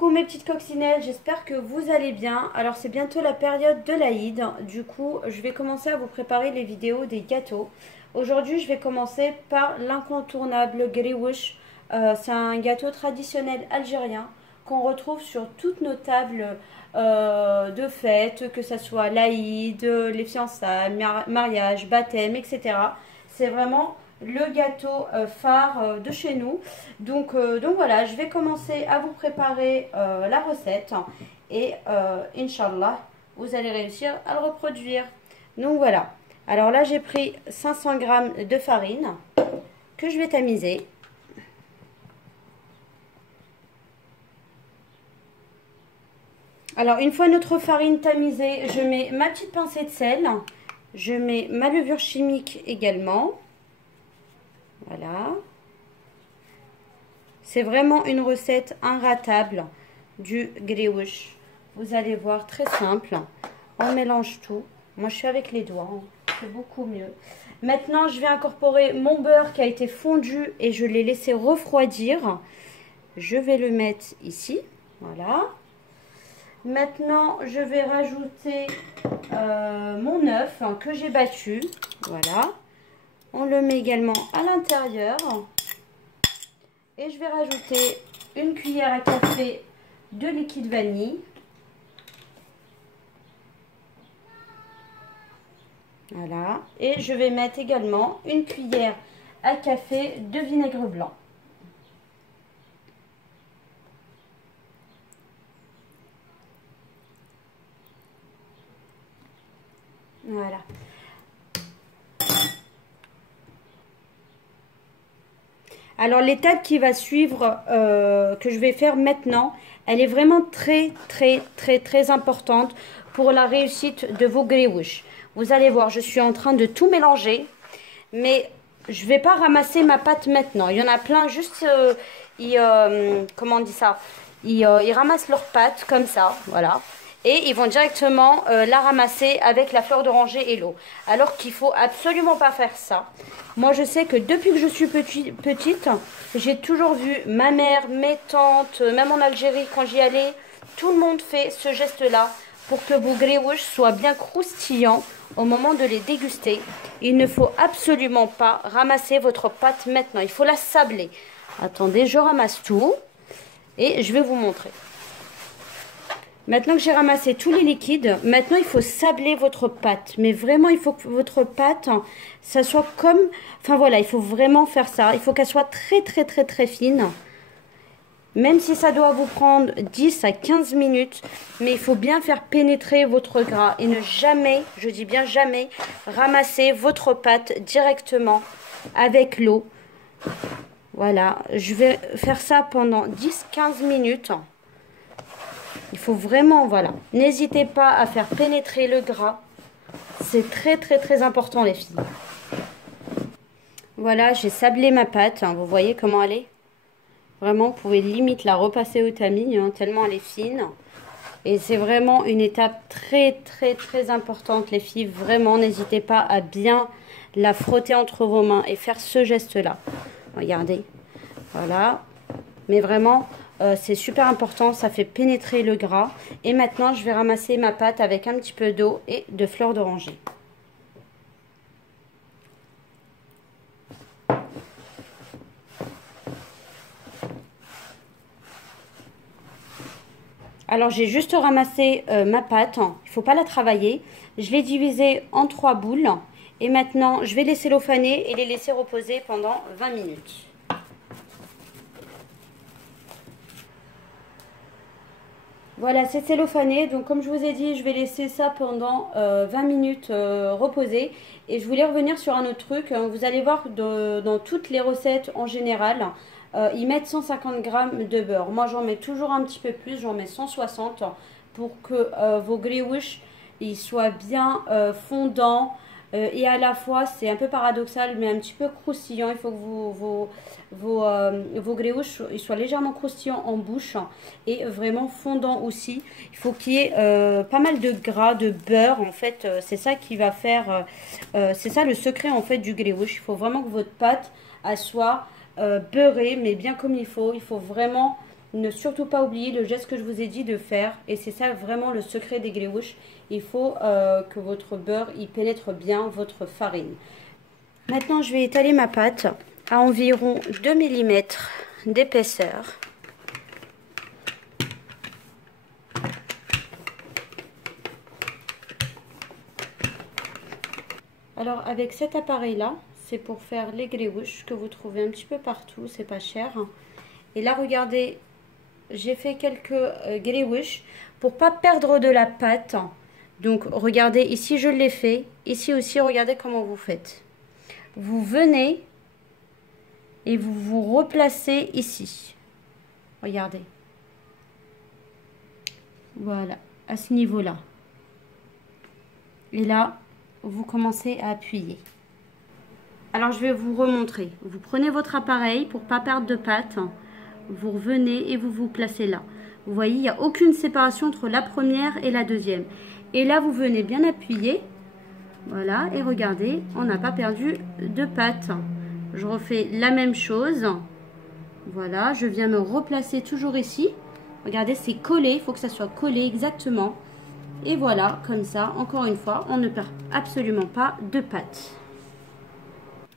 Coucou mes petites coccinelles, j'espère que vous allez bien. Alors c'est bientôt la période de l'Aïd, du coup je vais commencer à vous préparer les vidéos des gâteaux. Aujourd'hui je vais commencer par l'incontournable griouche. C'est un gâteau traditionnel algérien qu'on retrouve sur toutes nos tables de fêtes, que ce soit l'Aïd, les fiançailles, mariage, baptême, etc. C'est vraiment le gâteau phare de chez nous. Donc voilà, je vais commencer à vous préparer la recette et Inch'Allah, vous allez réussir à le reproduire. Donc voilà, alors là j'ai pris 500 g de farine que je vais tamiser. Alors une fois notre farine tamisée, je mets ma petite pincée de sel, je mets ma levure chimique également. Voilà. C'est vraiment une recette inratable du griouche. Vous allez voir, très simple. On mélange tout. Moi, je suis avec les doigts. C'est beaucoup mieux. Maintenant, je vais incorporer mon beurre qui a été fondu et je l'ai laissé refroidir. Je vais le mettre ici. Voilà. Maintenant, je vais rajouter mon œuf que j'ai battu. Voilà. On le met également à l'intérieur. Et je vais rajouter une cuillère à café de liquide vanille. Voilà. Et je vais mettre également une cuillère à café de vinaigre blanc. Voilà. Alors l'étape qui va suivre, que je vais faire maintenant, elle est vraiment très importante pour la réussite de vos griouches. Vous allez voir, je suis en train de tout mélanger, mais je ne vais pas ramasser ma pâte maintenant. Il y en a plein, juste, comment on dit ça, ils ramassent leur pâte comme ça, voilà. Et ils vont directement la ramasser avec la fleur d'oranger et l'eau. Alors qu'il ne faut absolument pas faire ça. Moi, je sais que depuis que je suis petite, j'ai toujours vu ma mère, mes tantes, même en Algérie, quand j'y allais, tout le monde fait ce geste-là pour que vos griouches soient bien croustillants au moment de les déguster. Il ne faut absolument pas ramasser votre pâte maintenant. Il faut la sabler. Attendez, je ramasse tout et je vais vous montrer. Maintenant que j'ai ramassé tous les liquides, maintenant il faut sabler votre pâte. Mais vraiment, il faut que votre pâte, ça soit comme... Enfin voilà, il faut vraiment faire ça. Il faut qu'elle soit très fine. Même si ça doit vous prendre 10 à 15 minutes. Mais il faut bien faire pénétrer votre gras. Et ne jamais, je dis bien jamais, ramasser votre pâte directement avec l'eau. Voilà, je vais faire ça pendant 10-15 minutes. Il faut vraiment, voilà, n'hésitez pas à faire pénétrer le gras. C'est très important les filles. Voilà, j'ai sablé ma pâte. Vous voyez comment elle est? Vraiment, vous pouvez limite la repasser au tamis, tellement elle est fine. Et c'est vraiment une étape très importante les filles. Vraiment, n'hésitez pas à bien la frotter entre vos mains et faire ce geste-là. Regardez, voilà. Mais vraiment... c'est super important, ça fait pénétrer le gras. Et maintenant, je vais ramasser ma pâte avec un petit peu d'eau et de fleur d'oranger. Alors, j'ai juste ramassé ma pâte. Il ne faut pas la travailler. Je l'ai divisée en 3 boules. Et maintenant, je vais les cellophaner et les laisser reposer pendant 20 minutes. Voilà, c'est cellophané. Donc, comme je vous ai dit, je vais laisser ça pendant 20 minutes reposer. Et je voulais revenir sur un autre truc. Vous allez voir dans toutes les recettes en général, ils mettent 150 g de beurre. Moi, j'en mets toujours un petit peu plus. J'en mets 160 pour que vos griouches ils soient bien fondants. Et à la fois, c'est un peu paradoxal, mais un petit peu croustillant. Il faut que vos griouches ils soient légèrement croustillants en bouche et vraiment fondants aussi. Il faut qu'il y ait pas mal de gras, de beurre. En fait, c'est ça qui va faire... c'est ça le secret en fait du griouche. Il faut vraiment que votre pâte elle soit beurrée, mais bien comme il faut. Il faut vraiment Ne surtout pas oublier le geste que je vous ai dit de faire. Et c'est ça vraiment le secret des grillouches. Il faut que votre beurre il pénètre bien votre farine. Maintenant, je vais étaler ma pâte à environ 2 mm d'épaisseur. Alors, avec cet appareil-là, c'est pour faire les grillouches que vous trouvez un petit peu partout. C'est pas cher. Et là, regardez, j'ai fait quelques grillouches pour pas perdre de la pâte. Donc, regardez, ici, je l'ai fait. Ici aussi, regardez comment vous faites. Vous venez et vous vous replacez ici. Regardez. Voilà, à ce niveau-là. Et là, vous commencez à appuyer. Alors, je vais vous remontrer. Vous prenez votre appareil pour pas perdre de pâte. Vous revenez et vous vous placez là. Vous voyez, il n'y a aucune séparation entre la première et la deuxième. Et là, vous venez bien appuyer. Voilà, et regardez, on n'a pas perdu de pâte. Je refais la même chose. Voilà, je viens me replacer toujours ici. Regardez, c'est collé, il faut que ça soit collé exactement. Et voilà, comme ça, encore une fois, on ne perd absolument pas de pâte.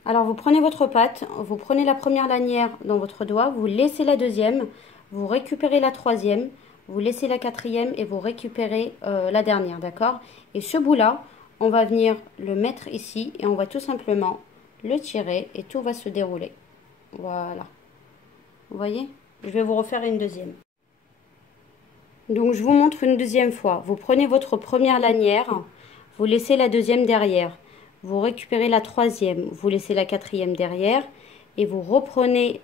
Alors, vous prenez votre pâte, vous prenez la première lanière dans votre doigt, vous laissez la deuxième, vous récupérez la troisième, vous laissez la quatrième et vous récupérez la dernière, d'accord? Et ce bout-là, on va venir le mettre ici et on va tout simplement le tirer et tout va se dérouler. Voilà. Vous voyez? Je vais vous refaire une deuxième. Donc, je vous montre une deuxième fois. Vous prenez votre première lanière, vous laissez la deuxième derrière. Vous récupérez la troisième, vous laissez la quatrième derrière et vous reprenez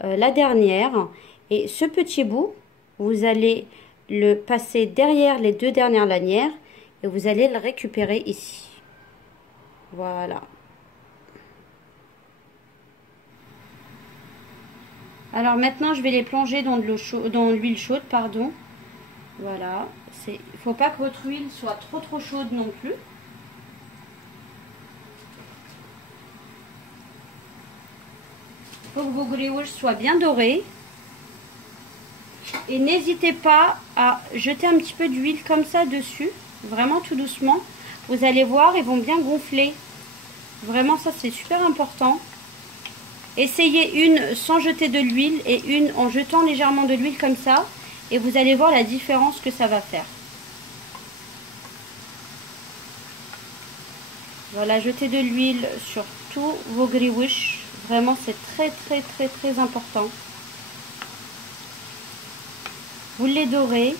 la dernière. Et ce petit bout, vous allez le passer derrière les deux dernières lanières et vous allez le récupérer ici. Voilà. Alors maintenant, je vais les plonger dans de l'eau chaude, dans l'huile chaude, pardon. Voilà. Il ne faut pas que votre huile soit trop chaude non plus. Il faut que vos grillouches soient bien dorées. Et n'hésitez pas à jeter un petit peu d'huile comme ça dessus. Vraiment tout doucement. Vous allez voir, ils vont bien gonfler. Vraiment, ça c'est super important. Essayez une sans jeter de l'huile et une en jetant légèrement de l'huile comme ça. Et vous allez voir la différence que ça va faire. Voilà, jetez de l'huile sur tous vos grillouches. Vraiment, c'est très important. Vous les dorez.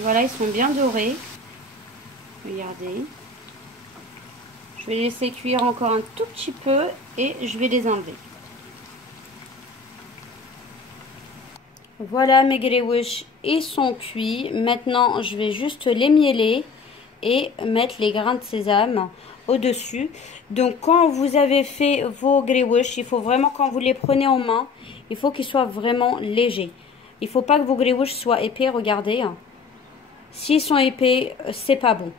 Voilà, ils sont bien dorés. Regardez. Je vais les laisser cuire encore un tout petit peu et je vais les enlever. Voilà, mes grillouches, ils sont cuits. Maintenant, je vais juste les mieler et mettre les grains de sésame au-dessus. Donc, quand vous avez fait vos grillouches, il faut vraiment, quand vous les prenez en main, il faut qu'ils soient vraiment légers. Il ne faut pas que vos grillouches soient épais, regardez. S'ils sont épais, c'est pas bon.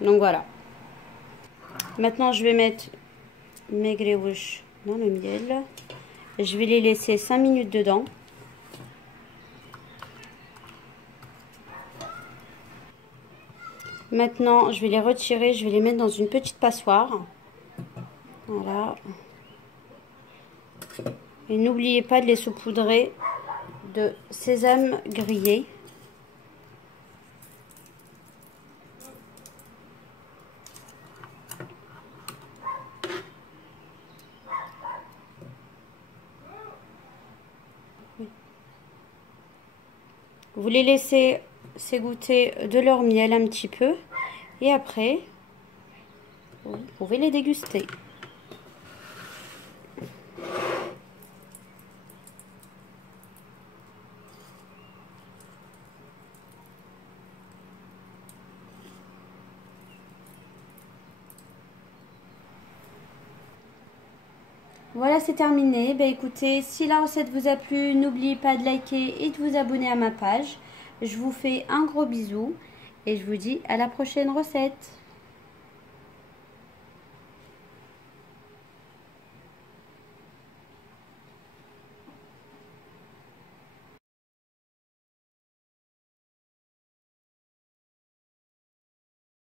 Donc, voilà. Maintenant, je vais mettre mes grillouches dans le miel. Je vais les laisser 5 minutes dedans. Maintenant, je vais les retirer, je vais les mettre dans une petite passoire. Voilà. Et n'oubliez pas de les saupoudrer de sésame grillé. Vous les laissez s'égoutter de leur miel un petit peu et après vous pouvez les déguster. Voilà, c'est terminé. Ben, écoutez, si la recette vous a plu, n'oubliez pas de liker et de vous abonner à ma page. Je vous fais un gros bisou et je vous dis à la prochaine recette.